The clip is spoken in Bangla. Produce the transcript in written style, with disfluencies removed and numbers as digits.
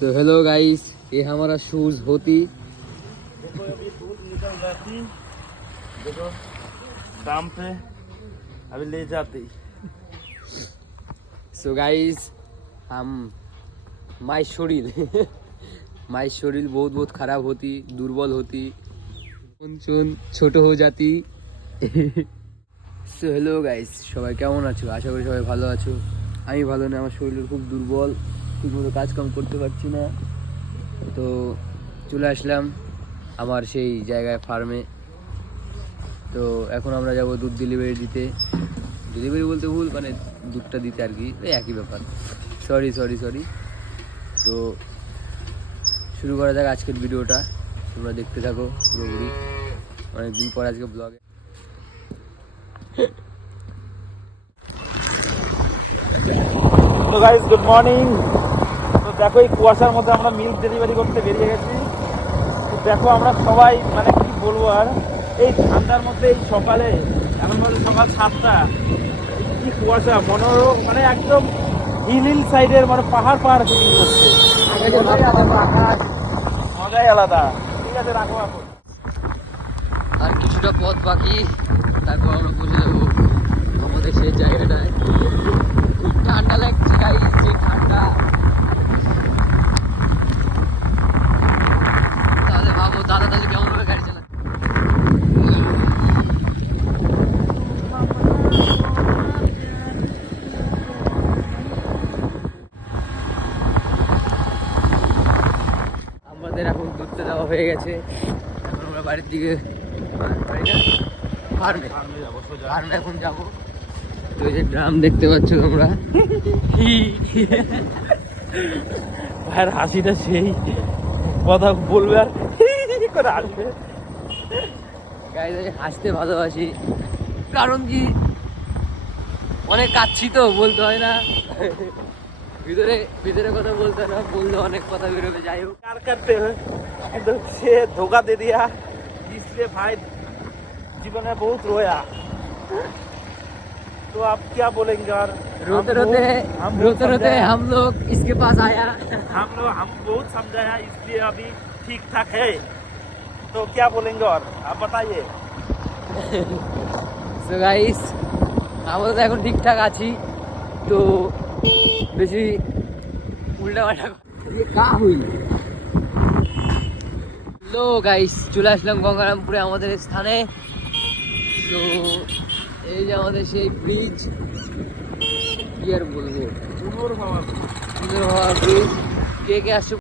तो हेलो गाइस, ये हमारा शूज होती। देखो अभी दूध निकल जाती, देखो काम पे अभी ले जाती। सो गाइस, हम माई शरीर माई शरीर बहुत बहुत खराब होती, दुर्बल होती, चुन ছোট हो जाती। সো হ্যালো গাইস, সবাই কেমন আছো? আশা করি সবাই ভালো আছো। আমি ভালো না, আমার শরীর খুব দুর্বল, ঠিকমতো কাজকাম করতে পারছি না। তো চলে আসলাম আমার সেই জায়গায়, ফার্মে। তো এখন আমরা যাব দুধ ডেলিভারি দিতে। ডেলিভারি বলতে ভুল, মানে দুধটা দিতে আর কি, এই একই ব্যাপার। সরি। তো শুরু করা যাক আজকের ভিডিওটা, তোমরা দেখতে থাকো পুরোপুরি। অনেকদিন পর আজকে ব্লগে। তো গাইস গুড মর্নিং। তো দেখো এই কুয়াশার মধ্যে আমরা মিল্ক ডেলিভারি করতে বেরিয়ে গেছি। তো দেখো আমরা সবাই, মানে কি বলবো আর, এই ঠান্ডার মধ্যে এই সকালে, এখন বলে সকাল 7টা, কি কুয়াশা, মনোরম, মানে একদম হিল সাইডের, মানে পাহাড় ফিলিং করছে। মজাই আলাদা। ঠিক আছে, রাখো এখন। আর কিছুটা পথ বাকি, তারপর আমরা পৌঁছে যাবো আমাদের সেই জায়গাটায়। খুব ঠান্ডা লাগছে গাইস, যে ঠান্ডা। তাহলে ভাবো দাদা তাহলে কেমন ভাবে গাড়ি চালায়। আমাদের এখন ঘুরতে যাওয়া হয়ে গেছে, এখন আমরা বাড়ির দিকে, ফার্মে এখন যাবো। তো এই যে ড্রাম দেখতে পাচ্ছ তোমরা, ভাইয়ের হাসিটা সেই, কথা বলবে আর করে হাসবে। গাইস আমি হাসতে ভালোবাসি, কারণ কি অনেক কাচ্ছি তো, বলতে হয় না। ভিতরে ভিতরে কথা বলতে হয় না, বললে অনেক কথা বেরোবে। যাই হোক, प्यार करते हैं तो से धोखा दे दिया, इसलिए भाई जीवन में बहुत रोया। तो आप क्या बोलेंगे? और रोते रोते हम लोग इसके पास आया। हम बहुत समझाया, इसलिए अभी ठीक ठाक है। तो क्या बोलेंगे और आप बताइए। সো গাইস, আমরা তো এখন ঠিকঠাক আছি, তো বেশি উল্টাপাল্টা কা হই। হ্যালো গাইস, চলে আসলাম গঙ্গারামপুরে আমাদের স্থানে। তো এই যে আমাদের সেই ব্রিজ, কি আর বলবো, সুন্দর হওয়া ব্রিজ। কে আসছে